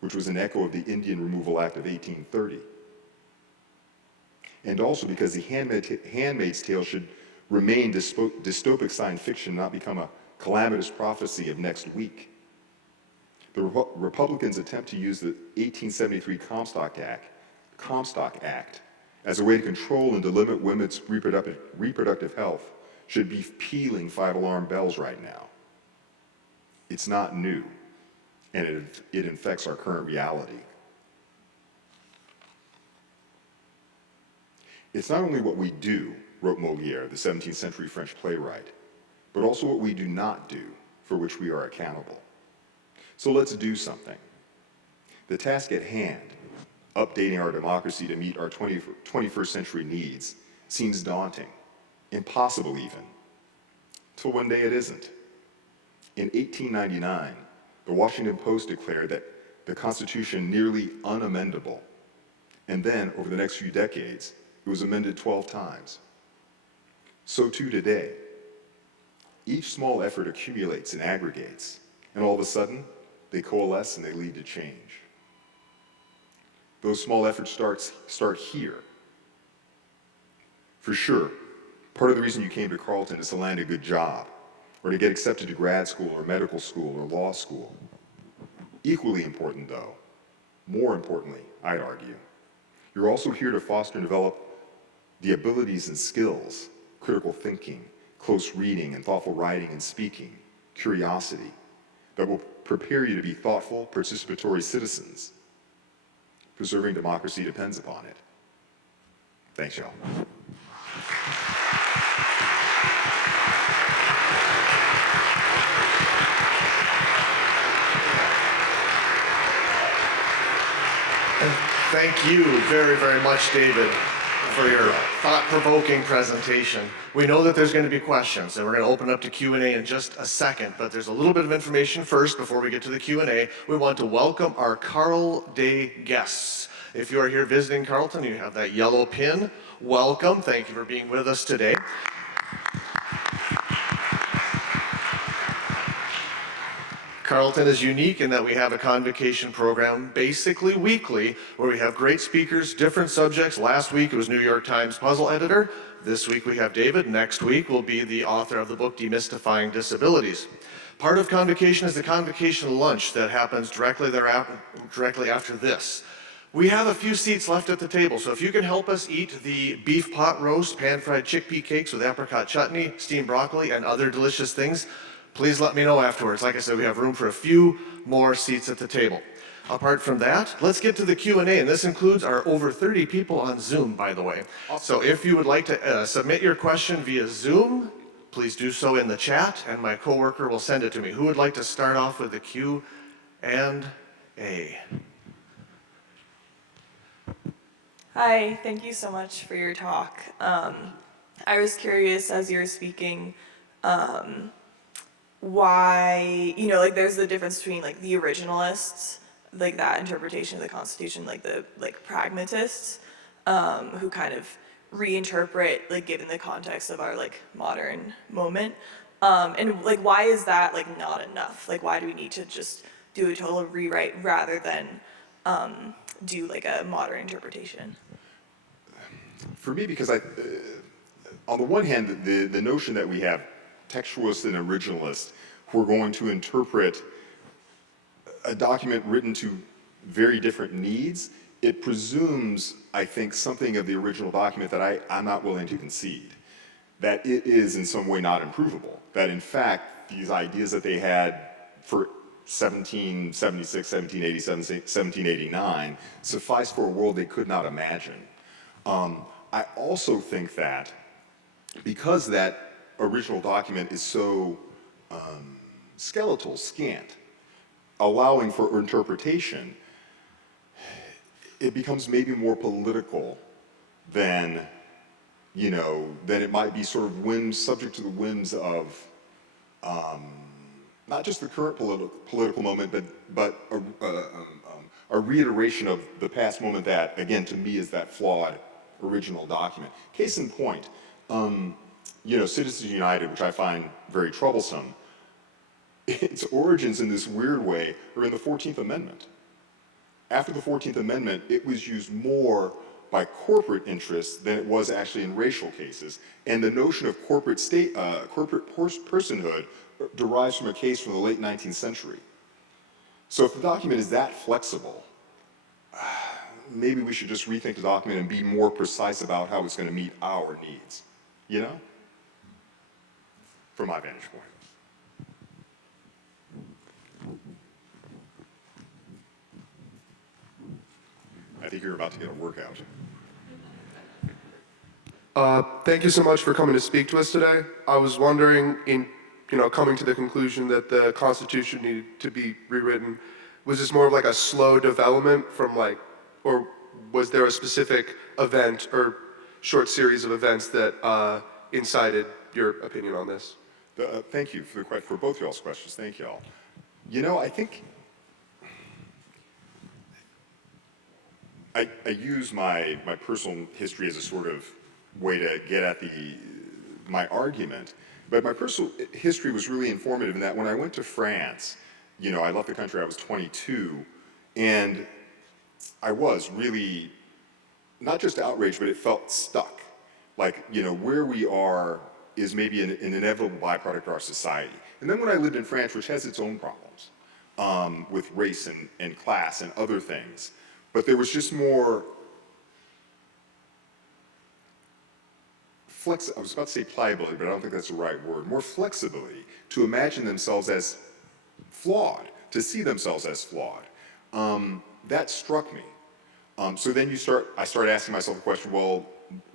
which was an echo of the Indian Removal Act of 1830. And also because The Handmaid's Tale should remain dystopic science fiction, not become a calamitous prophecy of next week. The Republicans attempt to use the 1873 Comstock Act as a way to control and to limit women's reproductive health should be pealing 5-alarm bells right now. It's not new, and it infects our current reality. It's not only what we do, wrote Molière, the 17th century French playwright, but also what we do not do, for which we are accountable. So let's do something. The task at hand, updating our democracy to meet our 21st century needs, seems daunting, impossible even, till one day it isn't. In 1899, the Washington Post declared that the Constitution nearly unamendable, and then over the next few decades, it was amended 12 times. So too today. Each small effort accumulates and aggregates, and all of a sudden, they coalesce and they lead to change. Those small efforts start here. For sure, part of the reason you came to Carleton is to land a good job, or to get accepted to grad school or medical school or law school. Equally important though, more importantly, I'd argue, you're also here to foster and develop the abilities and skills, critical thinking, close reading and thoughtful writing and speaking, curiosity, that will prepare you to be thoughtful, participatory citizens. Preserving democracy depends upon it. Thanks, y'all. And thank you very, very much, David, for your thought-provoking presentation. We know that there's going to be questions, and we're going to open up to Q&A in just a second, but there's a little bit of information first before we get to the Q&A. We want to welcome our Carl Day guests. If you are here visiting Carleton, you have that yellow pin. Welcome. Thank you for being with us today. Carleton is unique in that we have a convocation program basically weekly where we have great speakers, different subjects. Last week it was New York Times puzzle editor. This week we have David. Next week will be the author of the book Demystifying Disabilities. Part of convocation is the convocation lunch that happens directly after this. We have a few seats left at the table, so if you can help us eat the beef pot roast, pan-fried chickpea cakes with apricot chutney, steamed broccoli, and other delicious things, please let me know afterwards. Like I said, we have room for a few more seats at the table. Apart from that, let's get to the Q&A, and this includes our over 30 people on Zoom, by the way. So if you would like to submit your question via Zoom, please do so in the chat, and my coworker will send it to me. Who would like to start off with the Q&A? Hi, thank you so much for your talk. I was curious as you were speaking, why, like there's the difference between like the originalists, like that interpretation of the Constitution, like the pragmatists, who kind of reinterpret, like given the context of our like modern moment. And like why is that like not enough? Like why do we need to just do a total rewrite rather than do like a modern interpretation? For me, because on the one hand, the notion that we have textualists and originalists who are going to interpret a document written to very different needs, it presumes, I think, something of the original document that I'm not willing to concede, that it is in some way not improvable, that in fact, these ideas that they had for 1776, 1787, 1789 suffice for a world they could not imagine. I also think that because that original document is so skeletal, scant, allowing for interpretation, it becomes maybe more political than, than it might be sort of subject to the whims of not just the current political moment, but a reiteration of the past moment that, again, to me is that flawed original document. Case in point, Citizens United, which I find very troublesome, its origins in this weird way are in the 14th Amendment. After the 14th Amendment, it was used more by corporate interests than it was actually in racial cases. And the notion of corporate personhood derives from a case from the late 19th century. So if the document is that flexible, maybe we should just rethink the document and be more precise about how it's going to meet our needs, from my vantage point. I think you're about to get a workout. Thank you so much for coming to speak to us today. I was wondering, coming to the conclusion that the Constitution needed to be rewritten, was this more of like a slow development or was there a specific event or short series of events that incited your opinion on this? Thank you for both y'all's questions. Thank y'all. I think I use my personal history as a sort of way to get at my argument, but my personal history was really informative in that when I went to France, I left the country, I was 22, and I was really not just outraged, but it felt stuck. Like, where we are is maybe an inevitable byproduct of our society. And then when I lived in France, which has its own problems with race and class and other things, but there was just more I was about to say pliability, but I don't think that's the right word, more flexibility to imagine themselves as flawed, to see themselves as flawed. That struck me. So then I started asking myself the question, well,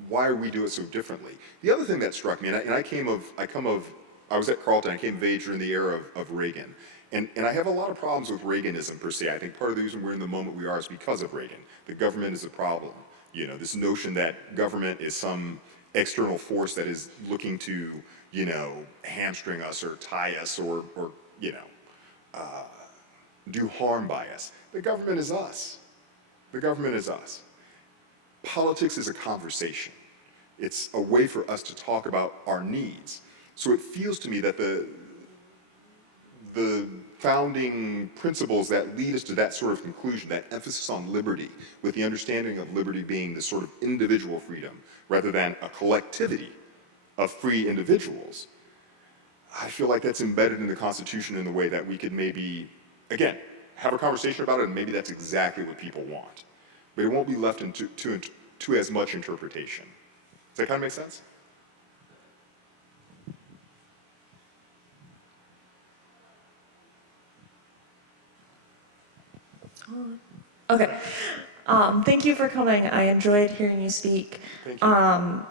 why do we do it so differently? The other thing that struck me, and I was at Carleton, I came of age during the era of Reagan. And I have a lot of problems with Reaganism per se. I think part of the reason we're in the moment we are is because of Reagan. The government is a problem. This notion that government is some external force that is looking to, hamstring us or tie us or do harm by us. The government is us. The government is us. Politics is a conversation. It's a way for us to talk about our needs. So it feels to me that the founding principles that lead us to that sort of conclusion, that emphasis on liberty, with the understanding of liberty being this sort of individual freedom, rather than a collectivity of free individuals, I feel like that's embedded in the Constitution in the way that we could maybe, again, have a conversation about it, and maybe that's exactly what people want. But it won't be left to as much interpretation. Does that kind of make sense? Okay. Thank you for coming. I enjoyed hearing you speak. Thank you.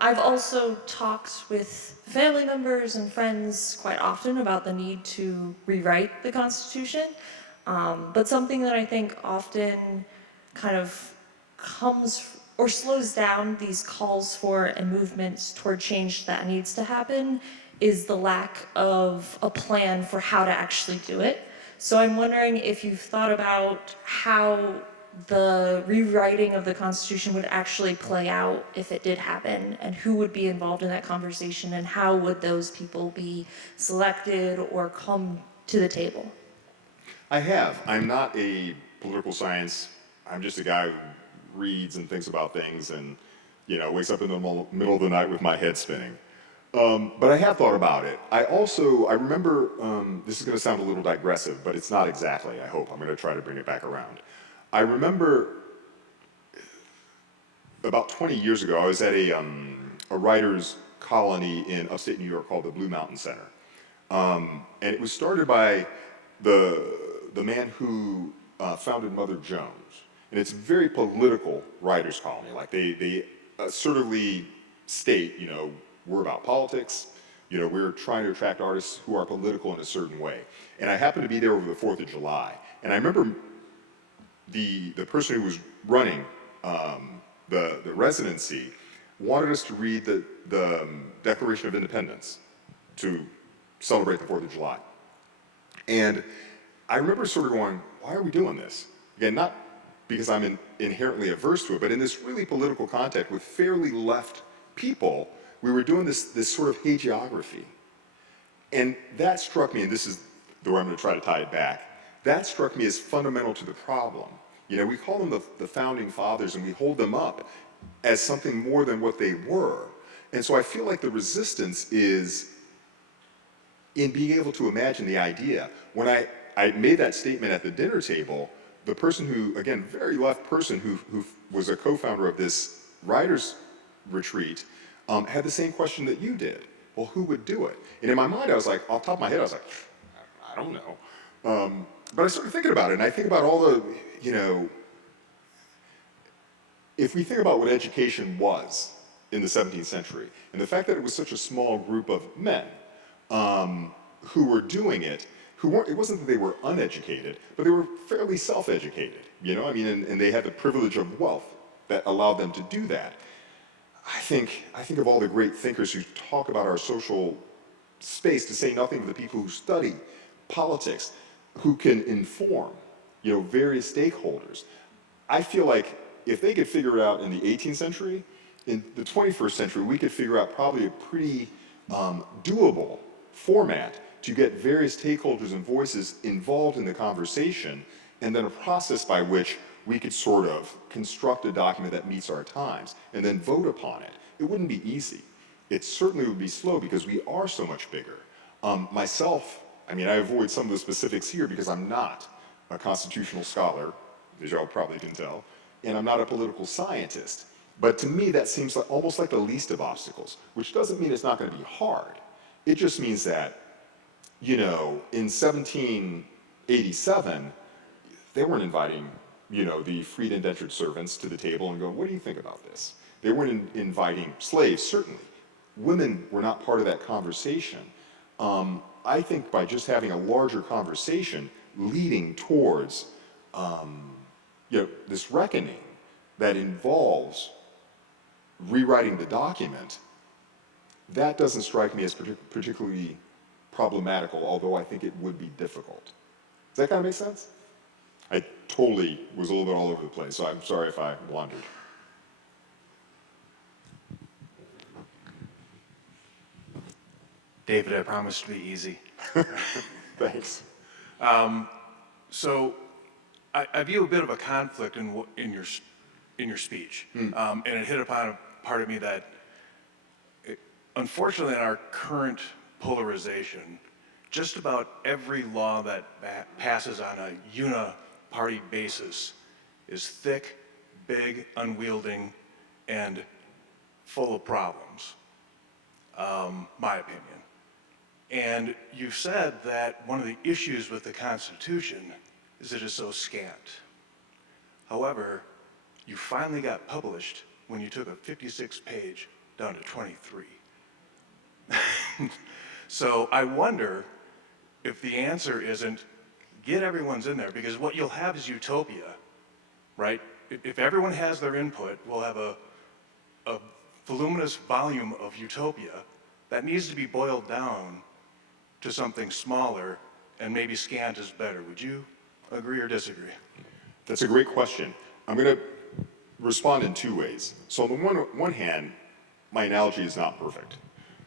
I've also talked with family members and friends quite often about the need to rewrite the Constitution. But something that I think often kind of comes or slows down these calls for and movements toward change that needs to happen is the lack of a plan for how to actually do it. So I'm wondering if you've thought about how the rewriting of the Constitution would actually play out if it did happen, and who would be involved in that conversation, and how would those people be selected or come to the table? I have. I'm not a political science. I'm just a guy who reads and thinks about things and, wakes up in the middle of the night with my head spinning. But I have thought about it. I remember, this is going to sound a little digressive, but it's not exactly, I hope. I'm going to try to bring it back around. I remember about 20 years ago, I was at a writer's colony in upstate New York called the Blue Mountain Center. And it was started by the man who founded Mother Jones. And it's a very political writer's colony. Like they assertively state, we're about politics. You know, we're trying to attract artists who are political in a certain way. And I happened to be there over the 4th of July. And I remember the person who was running the residency wanted us to read the Declaration of Independence to celebrate the 4th of July. And I remember sort of going, why are we doing this? Again, not because I'm inherently averse to it, but in this really political context with fairly left people, we were doing this sort of hagiography. And that struck me, and this is the way I'm going to try to tie it back, that struck me as fundamental to the problem. You know, we call them the founding fathers, and we hold them up as something more than what they were. And so I feel like the resistance is in being able to imagine the idea. When I made that statement at the dinner table, the person who, again, very left person who was a co-founder of this writers retreat, had the same question that you did. Well, who would do it? And in my mind, I was like, off the top of my head, I was like, I don't know. But I started thinking about it, and I think about all the, you know, if we think about what education was in the 17th century, and the fact that it was such a small group of men who were doing it, it wasn't that they were uneducated, but they were fairly self-educated, you know? I mean, and they had the privilege of wealth that allowed them to do that. I think of all the great thinkers who talk about our social space, to say nothing of the people who study politics, who can inform, you know, various stakeholders. I feel like if they could figure it out in the 18th century, in the 21st century, we could figure out probably a pretty doable format to get various stakeholders and voices involved in the conversation, and then a process by which we could sort of construct a document that meets our times and then vote upon it. It wouldn't be easy. It certainly would be slow because we are so much bigger. Myself, I mean, I avoid some of the specifics here because I'm not a constitutional scholar, as y'all probably can tell, and I'm not a political scientist. But to me, that seems like almost like the least of obstacles, which doesn't mean it's not going to be hard. It just means that, you know, in 1787, they weren't inviting, you know, the freed indentured servants to the table and going, what do you think about this? They weren't inviting slaves, certainly. Women were not part of that conversation. I think by just having a larger conversation leading towards, you know, this reckoning that involves rewriting the document, that doesn't strike me as particularly problematical, although I think it would be difficult. Does that kind of make sense? I totally was a little bit all over the place, so I'm sorry if I wandered. David, I promise to be easy. Thanks. So I view a bit of a conflict in your speech, and it hit upon a part of me that, unfortunately, in our current polarization, just about every law that passes on a uni-party basis is thick, big, unwielding, and full of problems, my opinion. And you said that one of the issues with the Constitution is it is so scant. However, you finally got published when you took a 56-page down to 23. So I wonder if the answer isn't get everyone's in there, because what you'll have is utopia, right? If everyone has their input, we'll have a voluminous volume of utopia that needs to be boiled down to something smaller, and maybe scant is better. Would you agree or disagree? That's a great question. I'm going to respond in two ways. So on the one hand, my analogy is not perfect.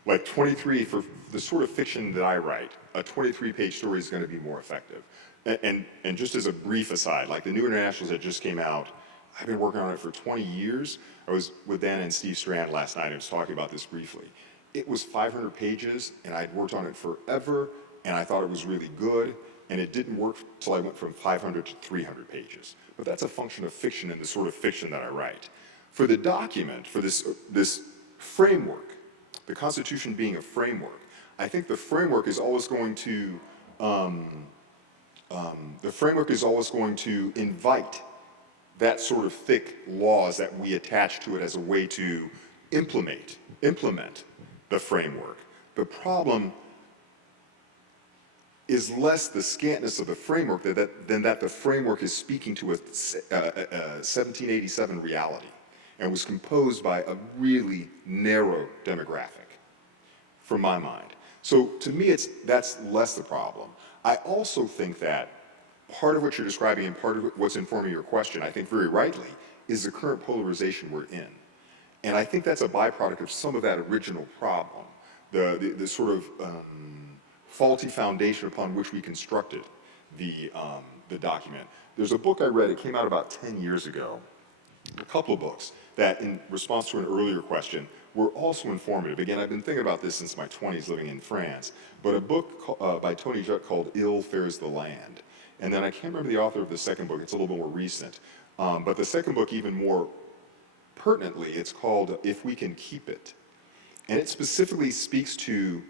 Like 23, for the sort of fiction that I write, a 23-page story is going to be more effective. And just as a brief aside, like the New Internationals that just came out, I've been working on it for 20 years. I was with Dan and Steve Strand last night. I was talking about this briefly. It was 500 pages, and I'd worked on it forever, and I thought it was really good, and it didn't work till I went from 500 to 300 pages. But that's a function of fiction and the sort of fiction that I write. For the document, for this framework, the Constitution being a framework, I think the framework is always going to invite that sort of thick laws that we attach to it as a way to implement the framework. The problem is less the scantness of the framework than that the framework is speaking to a 1787 reality and was composed by a really narrow demographic, from my mind. So to me, that's less the problem. I also think that part of what you're describing and part of what's informing your question, I think very rightly, is the current polarization we're in. And I think that's a byproduct of some of that original problem, the sort of faulty foundation upon which we constructed the document. There's a book I read, it came out about 10 years ago, a couple of books that, in response to an earlier question, were also informative. Again, I've been thinking about this since my 20s living in France, but a book by Tony Judt called Ill Fares the Land. And then I can't remember the author of the second book, it's a little bit more recent. But the second book, even more pertinently, it's called If We Can Keep It. And it specifically speaks to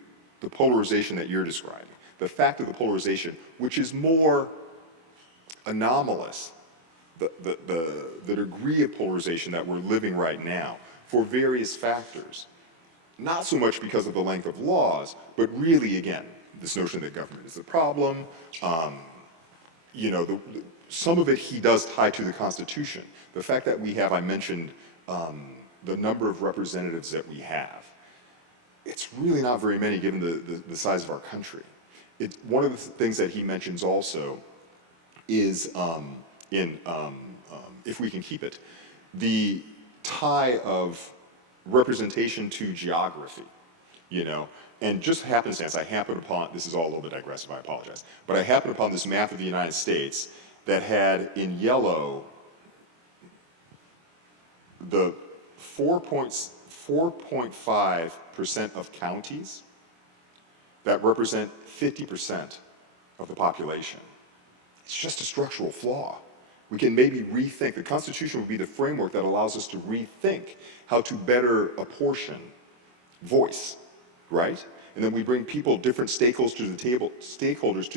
the polarization that you're describing, the fact of the polarization, which is more anomalous, the degree of polarization that we're living right now for various factors. Not so much because of the length of laws, but really, again, this notion that government is the problem. Some of it he does tie to the Constitution. The fact that we have, I mentioned, the number of representatives that we have. It's really not very many given the size of our country. One of the things that he mentions also is If We Can Keep It, the tie of representation to geography, and just happenstance, I happened upon, this is all a little bit digressive, I apologize, but I happened upon this map of the United States that had in yellow the 4.5% of counties that represent 50% of the population. It's just a structural flaw. We can maybe rethink. The Constitution would be the framework that allows us to rethink how to better apportion voice, right? And then we bring people, different stakeholders to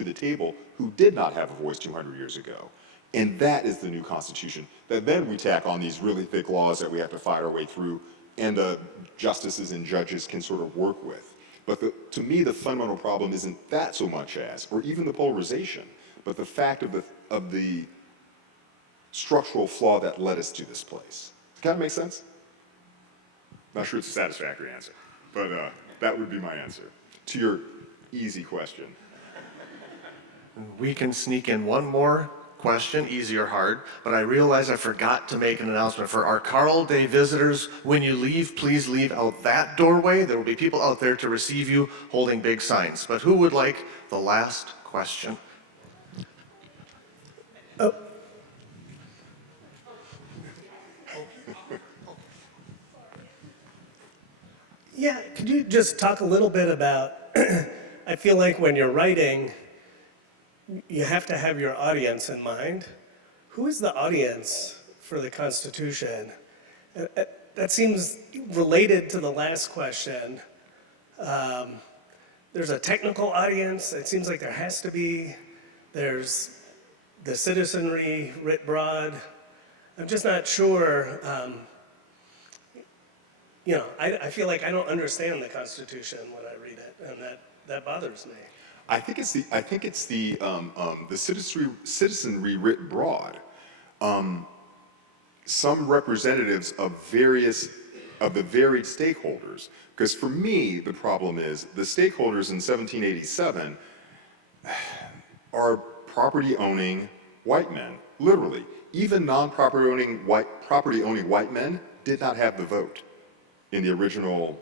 the table who did not have a voice 200 years ago. And that is the new Constitution. That then we tack on these really thick laws that we have to fight our way through and the justices and judges can sort of work with. But to me, the fundamental problem isn't that so much as, or even the polarization, but the fact of the structural flaw that led us to this place. Does that kind of make sense? Not sure it's a satisfactory answer, but that would be my answer to your easy question. We can sneak in one more question, easy or hard, but I realize I forgot to make an announcement for our Carl Day visitors. When you leave, please leave out that doorway. There will be people out there to receive you holding big signs. But who would like the last question? Oh. Yeah, could you just talk a little bit about, I feel like when you're writing, you have to have your audience in mind. Who is the audience for the Constitution? That seems related to the last question. There's a technical audience, it seems like there has to be. There's the citizenry writ broad. I'm just not sure. I feel like I don't understand the Constitution when I read it, and that bothers me. I think it's the citizenry writ broad. Some representatives of the varied stakeholders, because for me the problem is the stakeholders in 1787 are property owning white men, literally. Even non-property owning white men did not have the vote in the original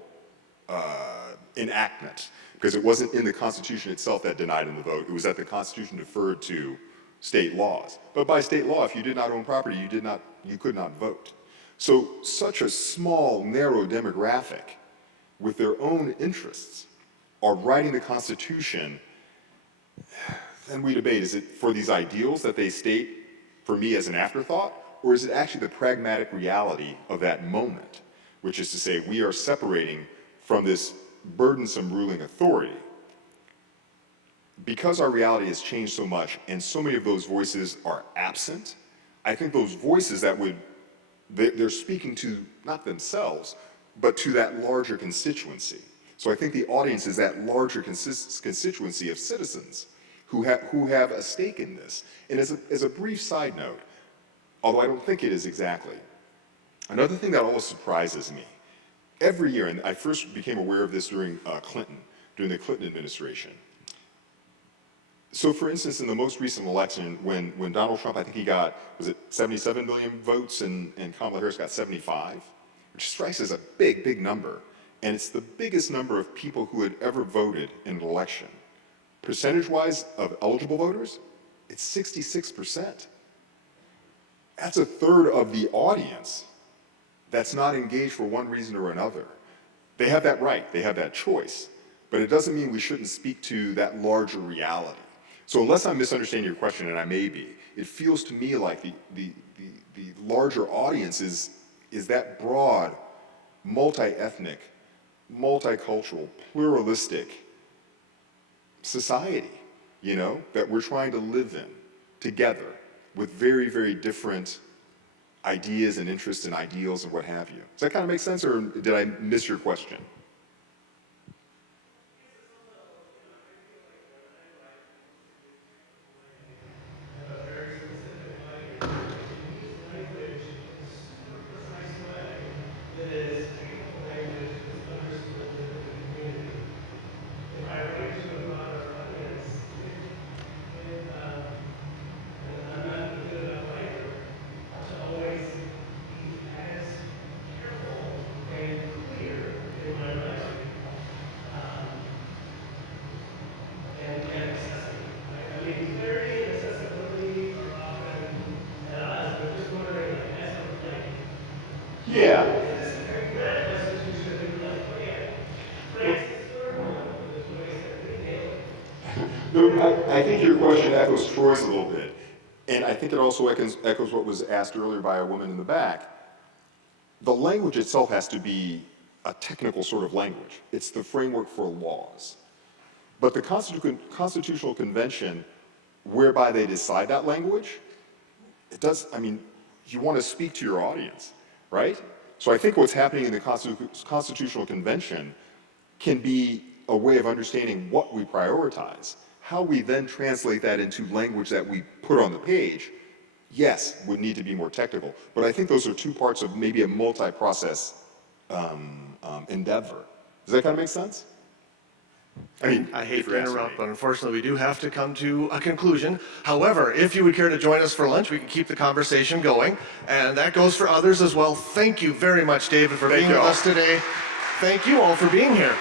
enactment, because it wasn't in the Constitution itself that denied them the vote. It was that the Constitution deferred to state laws. But by state law, if you did not own property, you could not vote. So such a small, narrow demographic with their own interests are writing the Constitution. Then we debate, is it for these ideals that they state for me as an afterthought, or is it actually the pragmatic reality of that moment? Which is to say, we are separating from this burdensome ruling authority. Because our reality has changed so much and so many of those voices are absent, I think those voices they're speaking to not themselves, but to that larger constituency. So I think the audience is that larger constituency of citizens who have a stake in this. And as a brief side note, although I don't think it is exactly, another thing that always surprises me, every year, and I first became aware of this during during the Clinton administration. So for instance, in the most recent election, when Donald Trump, I think he got, was it 77 million votes and Kamala Harris got 75, which strikes as a big, big number. And it's the biggest number of people who had ever voted in an election. Percentage-wise of eligible voters, it's 66%. That's a third of the audience that's not engaged for one reason or another. They have that right, they have that choice, but it doesn't mean we shouldn't speak to that larger reality. So unless I'm misunderstanding your question, and I may be, it feels to me like the larger audience is that broad, multi-ethnic, multicultural, pluralistic society, that we're trying to live in together with very, very different ideas and interests and ideals and what have you. Does that kind of make sense, or did I miss your question? Yeah. No, I think your question echoes Troy's a little bit. And I think it also echoes what was asked earlier by a woman in the back. The language itself has to be a technical sort of language. It's the framework for laws. But the Constitutional Convention, whereby they decide that language, you want to speak to your audience, right? So I think what's happening in the Constitutional Convention can be a way of understanding what we prioritize. How we then translate that into language that we put on the page, yes, would need to be more technical. But I think those are two parts of maybe a multi-process endeavor. Does that kind of make sense? I hate to interrupt, but unfortunately we do have to come to a conclusion. However, if you would care to join us for lunch, we can keep the conversation going. And that goes for others as well. Thank you very much, David, for being with us today. Thank you all for being here.